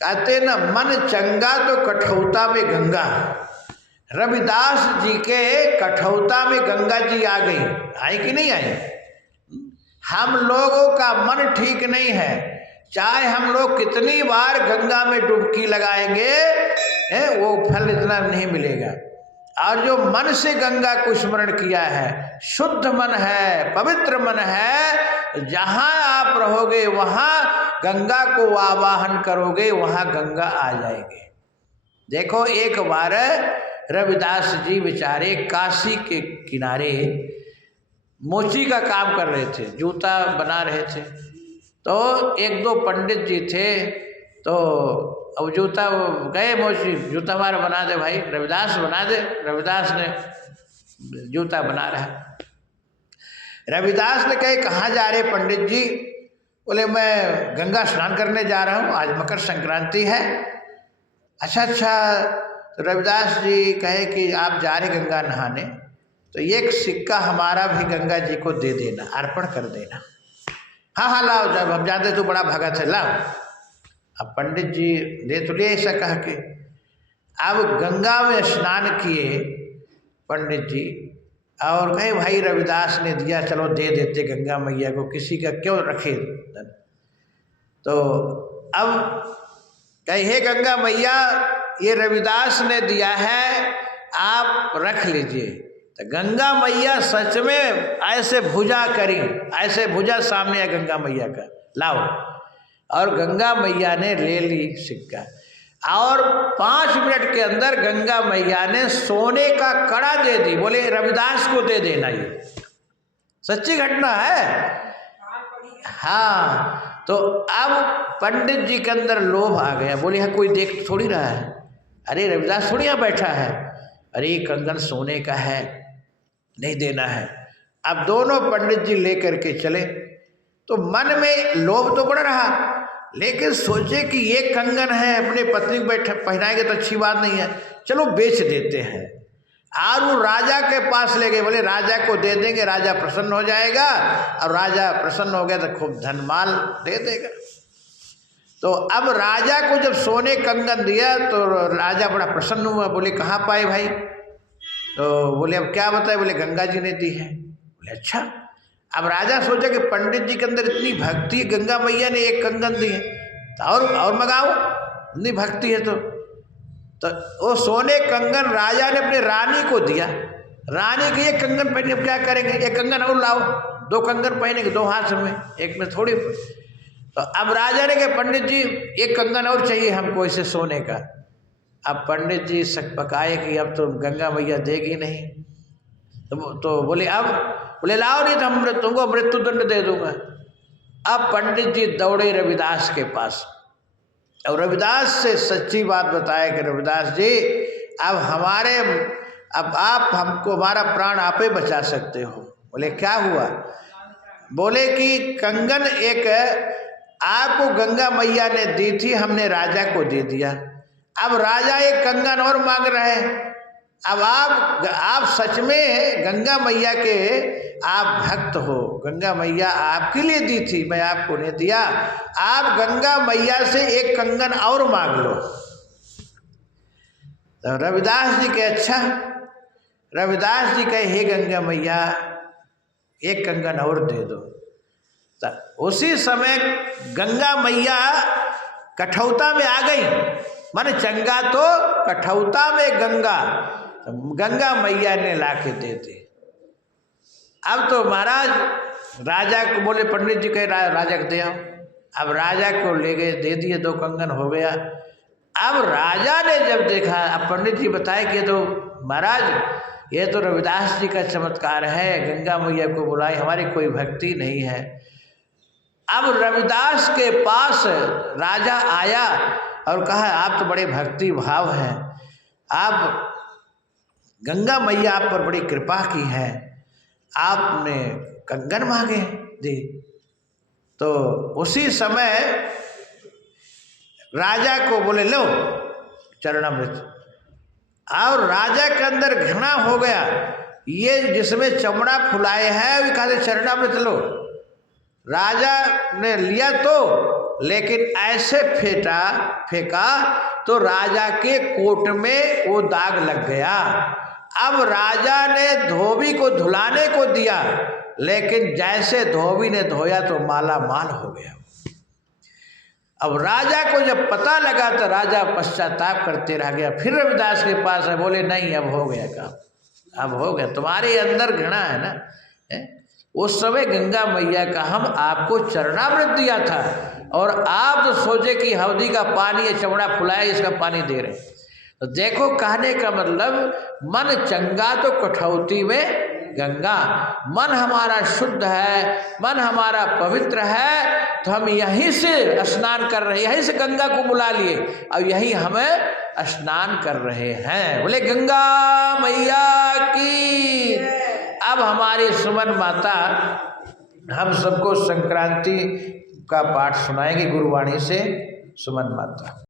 कहते न मन चंगा तो कठौता में गंगा। रविदास जी के कठौता में गंगा जी आ गई, आई कि नहीं आई? हम लोगों का मन ठीक नहीं है, चाहे हम लोग कितनी बार गंगा में डुबकी लगाएंगे वो फल इतना नहीं मिलेगा। और जो मन से गंगा को स्मरण किया है, शुद्ध मन है, पवित्र मन है, जहाँ आप रहोगे वहाँ गंगा को आवाहन करोगे, वहाँ गंगा आ जाएगी। देखो एक बार रविदास जी बेचारे काशी के किनारे मोची का काम कर रहे थे, जूता बना रहे थे। तो एक दो पंडित जी थे, तो अब जूता गए, मोची जूता हमारा बना दे भाई, रविदास बना दे। रविदास ने जूता बना रहा है। रविदास ने कहे कहाँ जा रहे पंडित जी? बोले मैं गंगा स्नान करने जा रहा हूँ, आज मकर संक्रांति है। अच्छा अच्छा। तो रविदास जी कहे कि आप जा रहे गंगा नहाने, तो एक सिक्का हमारा भी गंगा जी को दे देना, अर्पण कर देना। हाँ हाँ लाओ, जब हम जाते तो बड़ा भगत है, लाओ। अब पंडित जी ले तो ले, ऐसा कह के अब गंगा में स्नान किए पंडित जी, और कहे भाई रविदास ने दिया, चलो दे देते गंगा मैया को, किसी का क्यों रखे। तो अब कहे हे गंगा मैया, ये रविदास ने दिया है, आप रख लीजिए। तो गंगा मैया सच में ऐसे भुजा करी, ऐसे भुजा सामने है गंगा मैया का, लाओ। और गंगा मैया ने ले ली सिक्का, और 5 मिनट के अंदर गंगा मैया ने सोने का कड़ा दे दी। बोले रविदास को दे देना, ये सच्ची घटना है। हाँ, तो अब पंडित जी के अंदर लोभ आ गया। बोले हाँ कोई देख थोड़ी रहा है, अरे रविदास थोड़ी यहाँ बैठा है, अरे कंगन सोने का है, नहीं देना है। अब दोनों पंडित जी लेकर के चले, तो मन में लोभ तो बढ़ रहा, लेकिन सोचे कि ये कंगन है, अपने पत्नी को बैठा पहनाएंगे तो अच्छी बात नहीं है, चलो बेच देते हैं। और वो राजा के पास ले गए। बोले राजा को दे देंगे, राजा प्रसन्न हो जाएगा, और राजा प्रसन्न हो गया तो खूब धन माल दे देगा। तो अब राजा को जब सोने कंगन दिया तो राजा बड़ा प्रसन्न हुआ। बोले कहाँ पाए भाई? तो बोले अब क्या बताए? बोले गंगा जी ने दी है। बोले अच्छा। अब राजा सोचा कि पंडित जी के अंदर इतनी भक्ति, गंगा मैया ने एक कंगन दी है, तो और मंगाओ, इतनी भक्ति है। तो वो सोने कंगन राजा ने अपने रानी को दिया। रानी के एक कंगन पहने, अब क्या करेंगे, एक कंगन और लाओ, 2 कंगन पहनेंगे, 2 हाथ में, एक में थोड़ी। तो अब राजा ने कहा पंडित जी एक कंगन और चाहिए हमको इसे सोने का। अब पंडित जी शक पकाए कि अब तो गंगा मैया देगी नहीं। तो बोले अब, बोले लाओ नहीं तो हम तुमको मृत्यु दंड दे दूंगा। अब पंडित जी दौड़े रविदास के पास, और रविदास से सच्ची बात बताया कि रविदास जी अब आप हमको, हमारा प्राण आप ही बचा सकते हो। बोले क्या हुआ? बोले कि कंगन एक आपको गंगा मैया ने दी थी, हमने राजा को दे दिया। अब राजा एक कंगन और मांग रहे हैं। अब आप सच में गंगा मैया के आप भक्त हो, गंगा मैया आपके लिए दी थी, मैं आपको नहीं दिया। आप गंगा मैया से एक कंगन और मांग लो। तो रविदास जी के अच्छा। रविदास जी कहे हे गंगा मैया एक कंगन और दे दो। तो उसी समय गंगा मैया कठौता में आ गई। मन चंगा तो कठौता में गंगा, गंगा मैया ने लाके दे दी। अब तो महाराज राजा को बोले, पंडित जी कहे राजा को दे आओ। अब राजा को ले गए, दे दिए, 2 कंगन हो गया। अब राजा ने जब देखा, अब पंडित जी बताए कि तो महाराज ये तो रविदास जी का चमत्कार है, गंगा मैया को बुलाए, हमारी कोई भक्ति नहीं है। अब रविदास के पास राजा आया और कहा आप तो बड़े भक्ति भाव हैं, आप गंगा मैया आप पर बड़ी कृपा की है, आपने कंगन मांगे दी। तो उसी समय राजा को बोले लो चरणामृत। और राजा के अंदर घृणा हो गया, ये जिसमें चमड़ा फुलाए है वे कहते चरणामृत लो। राजा ने लिया तो लेकिन ऐसे फेंका तो राजा के कोट में वो दाग लग गया। अब राजा ने धोबी को धुलाने को दिया, लेकिन जैसे धोबी ने धोया तो माला माल हो गया। अब राजा को जब पता लगा तो राजा पश्चाताप करते रह गया। फिर रविदास के पास है, बोले नहीं अब हो गया काम, अब हो गया, तुम्हारे अंदर घृणा है ना। उस समय गंगा मैया का हम आपको चरणामृत दिया था और आप तो सोचे कि हल्दी का पानी है, चमड़ा फुलाया इसका पानी दे रहे। तो देखो कहने का मतलब मन चंगा तो कठौती में गंगा। मन हमारा शुद्ध है, मन हमारा पवित्र है, तो हम यहीं से स्नान कर रहे हैं, यहीं से गंगा को बुला लिए और यहीं हमें स्नान कर रहे हैं। बोले गंगा मैया की। अब हमारी सुमन माता हम सबको संक्रांति का पाठ सुनाएंगे गुरुवाणी से। सुमन माता।